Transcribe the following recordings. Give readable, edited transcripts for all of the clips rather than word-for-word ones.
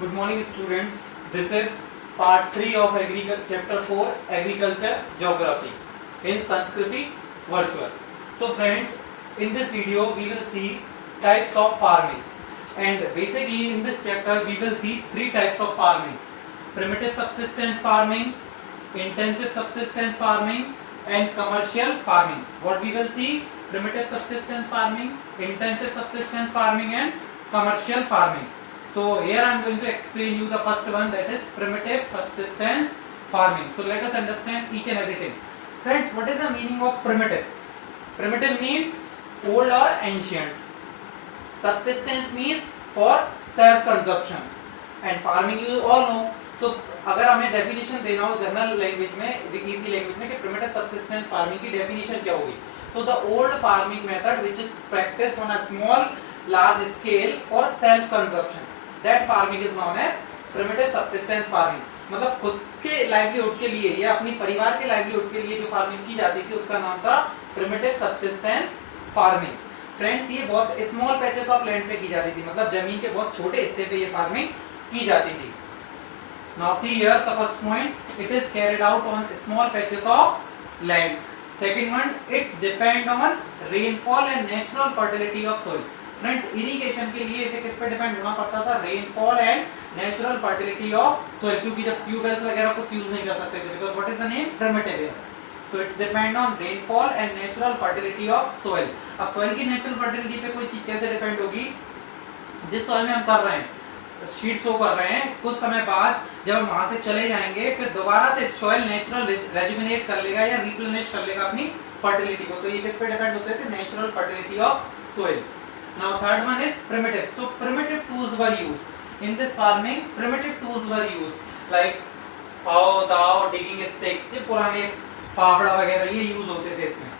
Good morning, students. This is part 3 of chapter 4 agriculture geography in Sanskriti virtual. So friends, in this video we will see types of farming, and basically in this chapter we will see three types of farming: primitive subsistence farming, intensive subsistence farming, and commercial farming. What we will see: primitive subsistence farming, intensive subsistence farming, and commercial farming. So here I am going to explain you the first one, that is primitive subsistence farming. So let us understand each and everything. Friends, what is the meaning of primitive? Primitive means old or ancient. Subsistence means for self consumption, and farming you all know. So अगर हमें definition देना हो general language में, easy language में, कि primitive subsistence farming की definition क्या होगी, तो the old farming method which is practised on a small large scale for self consumption, that farming is known as primitive subsistence farming. मतलब खुद के लाइवलीहुड के लिए या अपनी परिवार के लाइवलीहुड के लिए जो फार्मिंग की जाती थी उसका नाम था प्रिमिटिव सब्सिस्टेंस फार्मिंग. फ्रेंड्स, ये बहुत स्मॉल पैचेस ऑफ लैंड पे की जाती थी, मतलब जमीन के बहुत छोटे हिस्से पे ये फार्मिंग की जाती थी. Now see here the first point, it is carried out on small patches of land. Second one, it's depend on rainfall and natural fertility of soil. Friends, irrigation के लिए इसे किस पे डिपेंड होना पड़ता था? rainfall and natural fertility of soil, क्योंकि जब ट्यूबवेल्स वगैरह को यूज नहीं कर सकते थे, because what is the name? primitive here. So it's depend on rainfall and natural fertility of soil. अब soil की natural fertility पे कोई चीज कैसे डिपेंड होगी? जिस soil में हम कर रहे हैं, शीट शो कर रहे हैं, कुछ समय बाद जब हम वहां से चले जाएंगे फिर दोबारा से सॉइल नेचुरल रेजुविनेट कर लेगा या रिप्लेनिश कर लेगा अपनी फर्टिलिटी को. तो ये किस पे डिपेंड होते थे? Natural fertility of soil. Now third one is primitive. So primitive tools were used in this farming. Primitive tools were used like hoe dao, digging sticks, ये पुराने फावड़ा वगैरह ये यूज होते थे इसमें.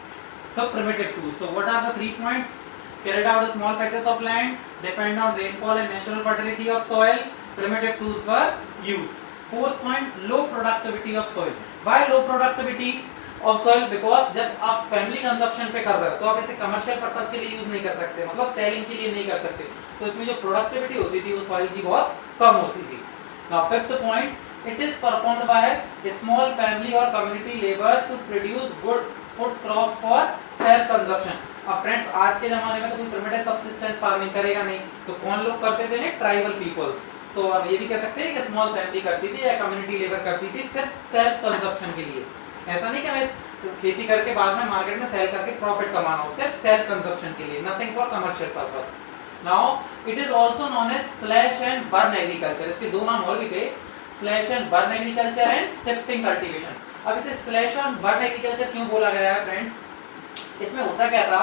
सब primitive tools. So what are the 3 points? carried out small patches of land, depend on rainfall and natural fertility of soil, primitive tools were used. Fourth point, low productivity of soil. Why low productivity of soil? Because जब आप family consumption पे कर रहे हो तो आप इसे commercial purpose के लिए यूज नहीं कर सकते, मतलब सेलिंग के लिए नहीं कर सकते, तो इसमें जो प्रोडक्टिविटी होती थी वो सॉइल की बहुत कम होती थी. Now fifth point, it is performed by a small family or community labor to produce good food crops for self consumption. अब फ्रेंड्स, आज के जमाने में तो कोई प्रिमिटिव सब्सिस्टेंस फार्मिंग करेगा नहीं, तो कौन लोग करते थे? Tribal peoples. तो अब ये भी कह सकते हैं कि स्मॉल फैमिली करती थी या कम्युनिटी लेबर करती थी सिर्फ सेल्फ कंजप्शन के लिए. ऐसा नहीं कि हमें खेती करके बाद में मार्केट में सेल करके प्रॉफिट कमाना हो, सिर्फ सेल्फ कंजप्शन के लिए, nothing for commercial purpose. Now it is also known as slash and burn agriculture. इसके दो नाम और भी थे, slash and burn agriculture and shifting cultivation. अब इसे स्लैश एंड बर्न एग्रीकल्चर क्यों बोला गया है फ्रेंड्स? इसमें होता क्या था,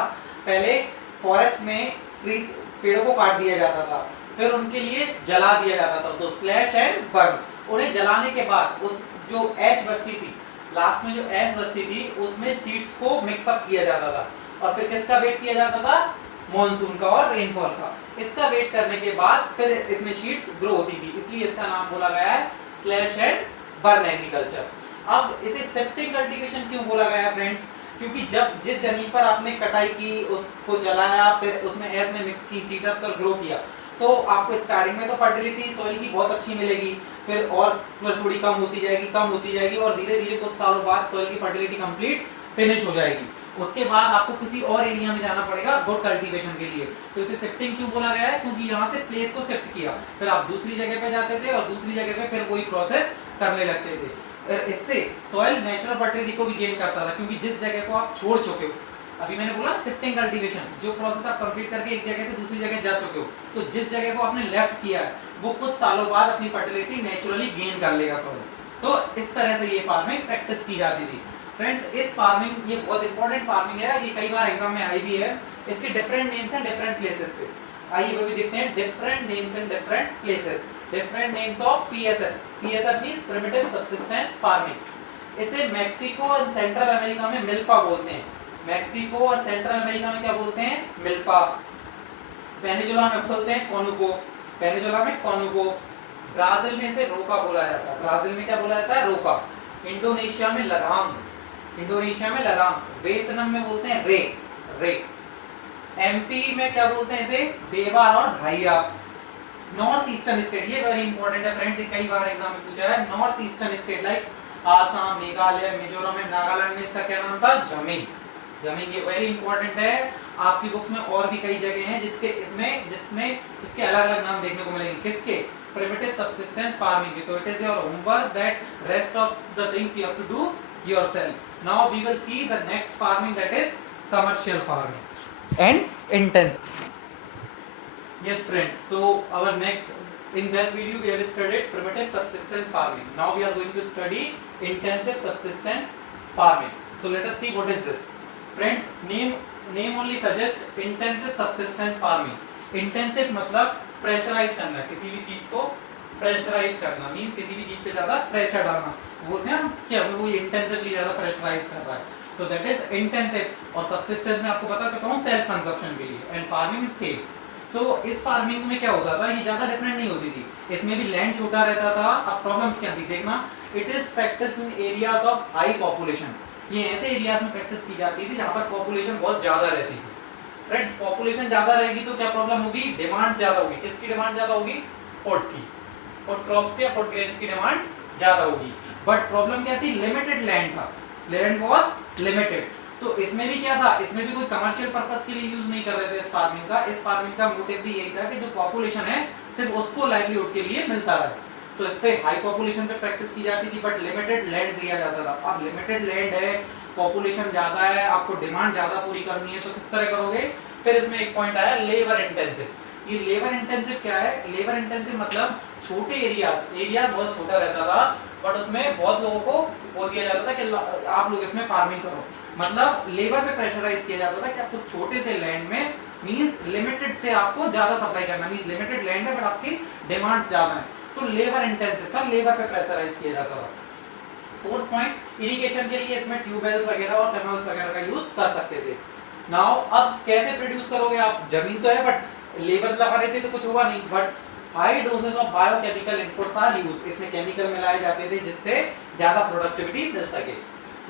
पहले फॉरेस्ट में ट्रीज, पेड़ों को काट दिया जाता था, फिर उनके लिए जला दिया जाता था. तो स्लैश एंड बर्न, उन्हें जलाने के बाद उस जो ऐश बचती थी, लास्ट में जो ऐश बचती थी उसमें सीड्स को मिक्सअप किया जाता था, और फिर किसका वेट किया जाता था? मॉनसून का और रेनफॉल का. इसका वेट करने के बाद फिर इसमें सीड्स ग्रो होती थी, इसलिए इसका नाम बोला गया है स्लैश एंड बर्न एग्रीकल्चर. अब इसे शिफ्टिंग कल्टीवेशन क्यों बोला गया है फ्रेंड्स? क्योंकि जब जिस जमीन पर आपने कटाई की उसको जलाया, फिर उसमें एज में मिक्स की सीडअप्स और ग्रो किया, तो आपको स्टार्टिंग में तो फर्टिलिटी सॉइल की बहुत अच्छी मिलेगी, फिर थोड़ी कम होती जाएगी और धीरे धीरे कुछ सालों बाद सॉइल की फर्टिलिटी कंप्लीट फिनिश हो जाएगी. उसके बाद आपको किसी और एरिया में जाना पड़ेगा गुड कल्टीवेशन के लिए. तो इसे शिफ्टिंग क्यों बोला गया है? क्योंकि यहाँ से प्लेस को शिफ्ट किया, फिर आप दूसरी जगह पे जाते थे और दूसरी जगह पे फिर वही प्रोसेस करने लगते थे. इससे सॉइल नेचुरल फर्टिलिटी को भी गेन करता था, क्योंकि जिस जगह को आप छोड़ चुके हो, अभी मैंने बोला शिफ्टिंग कल्टीवेशन, जो प्रोसेस आप कंप्लीट करके एक जगह से दूसरी जगह जा चुके हो, तो जिस जगह को आपने लेफ्ट किया है वो कुछ सालों बाद अपनी फर्टिलिटी नेचुरली गेन कर लेगा सॉइल. तो इस तरह से ये फार्मिंग प्रैक्टिस की जाती थी. फ्रेंड्स, इस फार्मिंग, ये बहुत इंपॉर्टेंट फार्मिंग है, ये कई बार एग्जाम में आई भी है. इसके डिफरेंट नेम्स हैं डिफरेंट प्लेसेस पे. आइए वो भी देखते हैं, different names in different places. Different names of PSF. PSF means primitive subsistence farming. इसे मैक्सिको और सेंट्रल अमेरिका में मिल्पा बोलते हैं. मैक्सिको और सेंट्रल अमेरिका में क्या बोलते हैं? मिल्पा. वेनेजुला में बोलते हैं कोनुको. वेनेजुला में कोनुको. ब्राजील में इसे रोका बोला जाता है. ब्राजील में क्या बोला जाता है? रोका. इंडोनेशिया में लदांग. इंडोनेशिया में लदांग. वियतनाम में बोलते हैं रे. रे. एमपी में क्या बोलते हैं इसे? बेवा और धाइया. नॉर्थ ईस्टर्न स्टेट, ये वेरी इंपॉर्टेंट है फ्रेंड्स, कई बार एग्जाम में पूछा है। North eastern state like Assam, Meghalaya, Mizoram and Nagaland में इसका क्या नाम था? जमीन। जमीन, ये वेरी इंपॉर्टेंट है। आपकी बुक्स में और भी कई जगह हैं जिसमें इसके अलग-अलग नाम देखने को मिलेंगे। किसके? प्रिमिटिव सब्सिस्टेंस फार्मिंग के। तो it is your homework that rest of the things you have to do yourself. Now we will see the next farming that is commercial farming and intensive. Yes friends, so our next in that video we have studied primitive subsistence farming. Now we are going to study intensive subsistence farming. So let us see what is this. Friends, name only suggests intensive subsistence farming. Intensive मतलब pressurise करना, किसी भी चीज को pressurise करना means किसी भी चीज पे ज्यादा प्रेशर डालना, बोलते हैं हम क्या वो इंटेंसिवली ज्यादा प्रेशराइज कर रहा है, तो दैट इज इंटेंसिव। और सबसिस्टेंस में आपको बता सकता हूँ सेल्फ कंजप्शन के लिए, एंड फार्मिंग इज सेफ। सो इस फार्मिंग में क्या होता था, ये ज्यादा डिफरेंट नहीं होती थी, इसमें भी लैंड छोटा रहता था। अब प्रॉब्लम्स क्या थी देखना, it is practice in areas of high population. ये ऐसे एरियाज में प्रैक्टिस की जाती थी जहाँ पर पॉपुलेशन बहुत ज्यादा रहती थी। फ्रेंड्स, पॉपुलेशन ज्यादा रहेगी तो क्या प्रॉब्लम होगी? डिमांड ज्यादा होगी। किसकी डिमांड ज्यादा होगी? फूड की, फूड क्रॉप्स या फूड ग्रेन्स की डिमांड ज्यादा होगी। बट प्रॉब्लम क्या थी? लिमिटेड लैंड था, लैंड वाज लिमिटेड। तो इसमें भी क्या था, इसमें भी कोई कमर्शियल पर्पस के लिए यूज नहीं कर रहे थे इस फार्मिंग का। इस फार्मिंग का मोटिव भी यही था कि जो पॉपुलेशन है सिर्फ उसको लाइवलीहुड के लिए मिलता रहे। तो इस पे हाई पॉपुलेशन पे प्रैक्टिस की जाती थी, बट लिमिटेड लैंड दिया जाता था। अब लिमिटेड लैंड है, पॉपुलेशन ज्यादा है, आपको डिमांड ज्यादा पूरी करनी है, तो किस तरह करोगे? फिर इसमें एक पॉइंट आया लेबर इंटेंसिव। ये लेबर इंटेंसिव क्या है? लेबर इंटेंसिव मतलब छोटे एरियाज बहुत छोटा रहता था, बट उसमें बहुत लोगों को बोल दिया जाता था कि आप लोग इसमें फार्मिंग करो। मतलब लेबर पे प्रेशराइज किया जाता था कि आपको छोटे से लैंड में मींस लिमिटेड से आपको ज्यादा सप्लाई करना, मींस लिमिटेड लैंड है बट आपकी डिमांड ज्यादा है, तो लेबर इंटेंसिव था, लेबर पे प्रेशराइज किया जाता था। फोर्थ पॉइंट, इरिगेशन के लिए इसमें ट्यूबवेल्स वगैरह और कैनाल्स वगैरह का यूज कर सकते थे। नाउ अब कैसे प्रोड्यूस करोगे आप? जमीन तो है बट लेबर लगाने से तो कुछ होगा नहीं, but high doses of biochemical inputs are used. इसमें केमिकल मिलाए जाते थे जिससे ज्यादा प्रोडक्टिविटी मिल सके।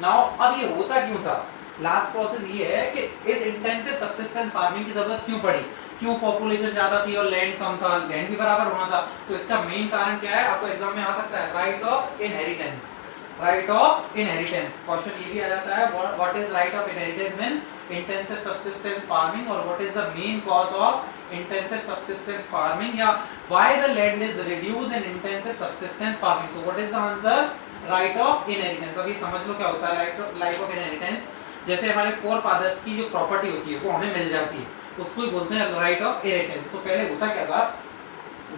नाउ अब ये होता क्यों था? लास्ट प्रोसेस ये है कि इस इंटेंसिव सब्सिस्टेंस फार्मिंग की जरूरत क्यों पड़ी? क्यों पॉपुलेशन ज्यादा थी और लैंड कम था, लैंड भी बराबर होना था। तो इसका मेन कारण क्या है? आपको एग्जाम में आ सकता है, right of inheritance. Right of inheritance question ये भी आ जाता है, what is right of inheritance in intensive subsistence farming, और what is the main cause of intensive subsistence farming, या why the land is reduced in intensive subsistence farming. So what is the answer? Right of inheritance. अभी समझ लो क्या होता है right of inheritance. जैसे हमारे four fathers की जो प्रॉपर्टी होती है वो हमें मिल जाती है, उसको ही बोलते हैं राइट ऑफ इनहेरिटेंस। तो पहले होता क्या था,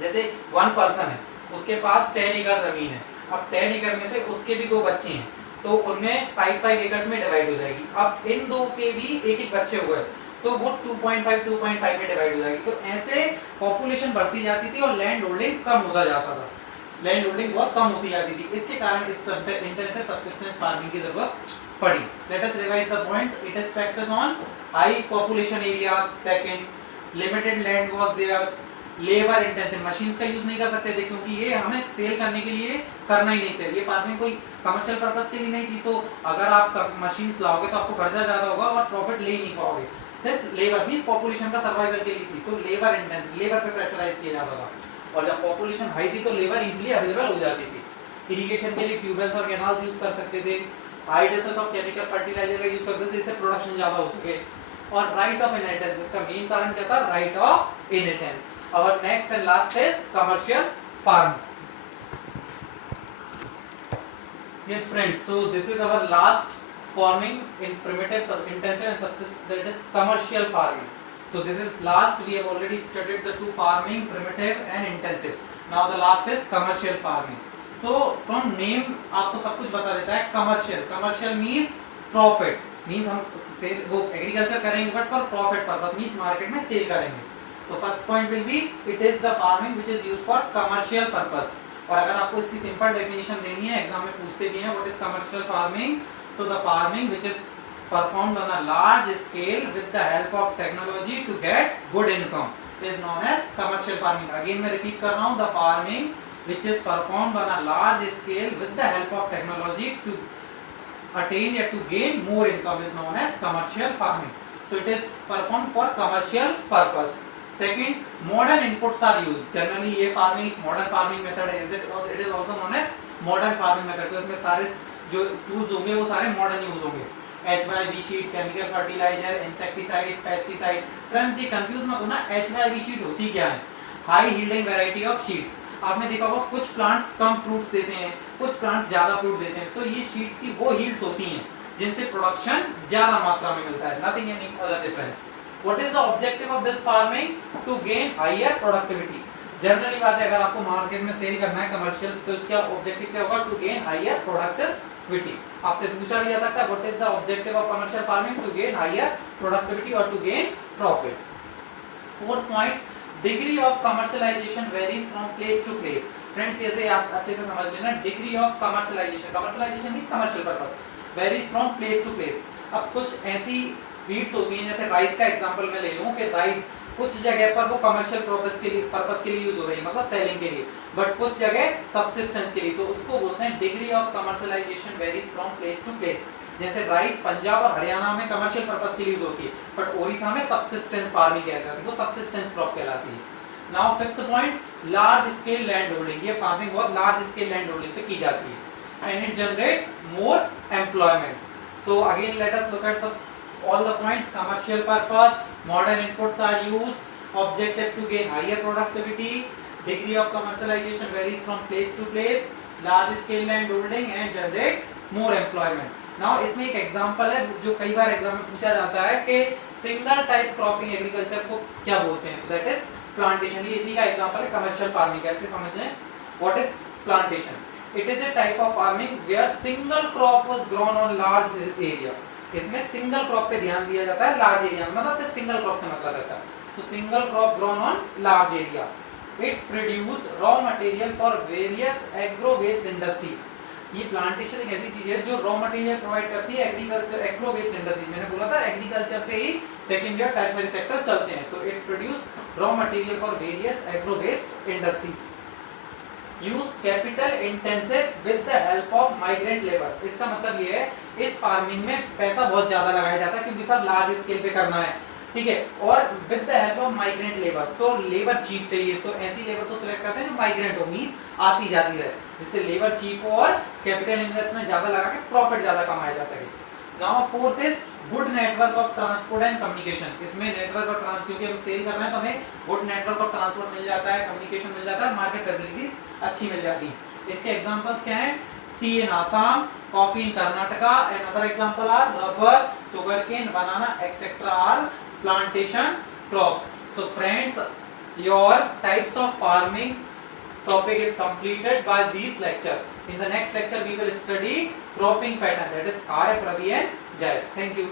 जैसे वन पर्सन है, उसके पास 10 एकड़ जमीन है। अब 10 एकड़ में से उसके भी दो बच्चे हैं, तो उनमें 5 एकड़ में डिवाइड हो जाएगी। अब इन दो के भी एक बच्चे हुए, तो वो 2.5 में डिवाइड हो जाएगी। तो ऐसे पॉपुलेशन बढ़ती जाती थी और लैंड होल्डिंग कम होता जाता था, लैंड होल्डिंग बहुत कम होती जाती थी। इसके कारण इस इंटेंसिव सब्सिस्टेंस फार्मिंग की जरूरत पड़ी। Let us revise the points. It is focused on high population areas, second limited land was there, labour intensive, machines का यूज नहीं कर सकते थे क्योंकि ये हमें सेल करने के लिए करना ही नहीं था, ये फार्मिंग कोई कमर्शियल पर्पस के लिए नहीं थी। तो अगर आप मशीन्स लाओगे तो आपको खर्चा ज्यादा होगा और प्रॉफिट ले ही नहीं पाओगे। सिर्फ लेबर मींस पॉपुलेशन का सर्वाइवल के लिए थी, तो लेबर इंटेंसिव, लेबर पे प्रेशराइज किया जाता था। और जब पॉपुलेशन हाई थी तो लेबर इजीली अवेलेबल हो जाती थी। इरिगेशन के लिए ट्यूबवेल्स और कैनाल्स यूज कर सकते थे, high dosage of chemical fertiliser का यूज करते थे जिससे प्रोडक्शन ज्यादा हो सके। और राइट ऑफ इनहेरिटेंस, इसका मेन कारण क्या था? Right of inheritance. Our next and last is commercial farming. Yes friends, so this is our last farming in primitive, intensive and subsistence, that is commercial farming. So this is last, we have already studied the two farming, primitive and intensive. Now the last is commercial farming. So from name आपको सब कुछ बता देता है। commercial, commercial means profit, means हम cell वो agriculture करेंगे but for profit purpose, means market में सेल करेंगे। तो first point will be it is the farming which is used for commercial purpose. और अगर आपको इसकी सिंपल डेफिनेशन देनी है, एग्जाम में पूछते भी हैं, what is commercial farming? So the farming which is performed on a large scale with the help of technology to get good income is known as commercial farming. Again मैं repeat कर रहा हूं, the farming which is performed on a large scale with the help of technology to attain या to gain more income is known as commercial farming. So it is performed for commercial purpose. Second, modern inputs are used. Generally ये farming modern farming method है. It is also known as modern farming method. तो इसमें सारे जो tools होंगे वो सारे modern use होंगे. HYV sheet, chemical fertilizer, insecticide, pesticide. Friends ये confuse मत होना. HYV sheet होती क्या है? High yielding variety of sheets. आपने देखा होगा कुछ प्लांट्स कम फ्रूट्स देते हैं, कुछ प्लांट्स ज्यादा फ्रूट देते हैं. तो ये शीट्स की वो यील्ड्स होती हैं जिनसे प्रोडक्शन ज्यादा मात्रा में मिलता है. Nothing any other difference. What is the objective of this farming? To gain higher productivity. Generally बात है अगर आपको मार्केट में सेल करना है कमर्शियल तो इसका ऑब्जेक्टिव क्या होगा? To gain higher productivity. आपसे पूछा भी जा सकता है what is the objective of commercial farming? To gain higher productivity or to gain profit. Fourth point, degree of commercialization varies from place to place. Friends ये से आप अच्छे से समझ लेना. Degree of commercialization means commercial purpose. Varies from place to place. अब कुछ ऐसी वीड्स होती हैं जैसे राइस का एग्जांपल मैं ले लूं कि राइस कुछ जगह पर वो कमर्शियल पर्पस के लिए यूज हो रही है, मतलब सेलिंग के लिए, बट कुछ जगह सब्सिस्टेंस के लिए. तो उसको बोलते हैं degree of commercialisation varies from place to place. जैसे राइस पंजाब और हरियाणा में कमर्शियल पर्पस के लिए यूज होती है, बट ओडिशा में सब्सिस्टेंस फार्मिंग कहलाती है, वो सब्सिस्टेंस क्रॉप कहलाती है. Now fifth point, large scale land holding. ये फार्मिंग बहुत लार्ज स्केल लैंड होल्डिंग पे की जाती है and it generate more employment. So again let us look at the all the points. Commercial purpose, modern inputs are used, objective to gain higher productivity, degree of commercialization varies from place to place, large scale land holding and generate more employment. Now इसमें एक example है जो कई बार exam में पूछा जाता है कि सिंगल टाइप क्रॉपिंग एग्रीकल्चर को क्या बोलते हैं? That is plantation. ये इसी का एग्जांपल है कमर्शियल फार्मिंग. कैसे समझ लें? What is plantation? It is a type of farming where single crop was grown on large area. इसमें सिंगल क्रॉप पे ध्यान दिया जाता है लार्ज एरिया में, मतलब सिर्फ सिंगल क्रॉप से मतलब रहता है. तो single crop grown on large area. It produce raw material for various agro waste industries. ये प्लांटेशन एक ऐसी चीज है जो रॉ मटेरियल प्रोवाइड करती है एग्रीकल्चर एग्रो वेस्ट इंडस्ट्रीज. मैंने बोला था एग्रीकल्चर से ही सेकेंडरी और टर्शियरी सेक्टर चलते हैं. तो it produce raw material for various agro waste industries. Use capital intensive with the help of migrant labour. इसका मतलब ये है इस फार्मिंग में पैसा बहुत ज्यादा लगाया जाता है क्योंकि सब लार्ज स्केल पे करना है, ठीक है, और with the help of migrant labours. तो लेबर चीप चाहिए, तो ऐसी लेबर को सिलेक्ट करते हैं जो माइग्रेंट हो, मींस आती जाती रहे, जिससे लेबर चीप हो और कैपिटल इन्वेस्टमेंट ज्यादा लगा के प्रॉफिट ज्यादा कमाया जा सके. Now fourth is good network of transport and communication. इसमें नेटवर्क और ट्रांसपोर्ट, क्योंकि हम सेल कर रहे हैं तो हमें गुड नेटवर्क ऑफ ट्रांसपोर्ट मिल जाता है, कम्युनिकेशन मिल जाता है, मार्केट फैसिलिटीज अच्छी मिल जाती है. इसके एग्जांपल्स क्या हैं? Tea in Assam, coffee in Karnataka, and other example are rubber, sugarcane, banana etcetera are plantation crops. So friends, your types of farming topic is completed by this lecture. In the next lecture we will study cropping pattern, that is RF, Ravi and Jai. Thank you.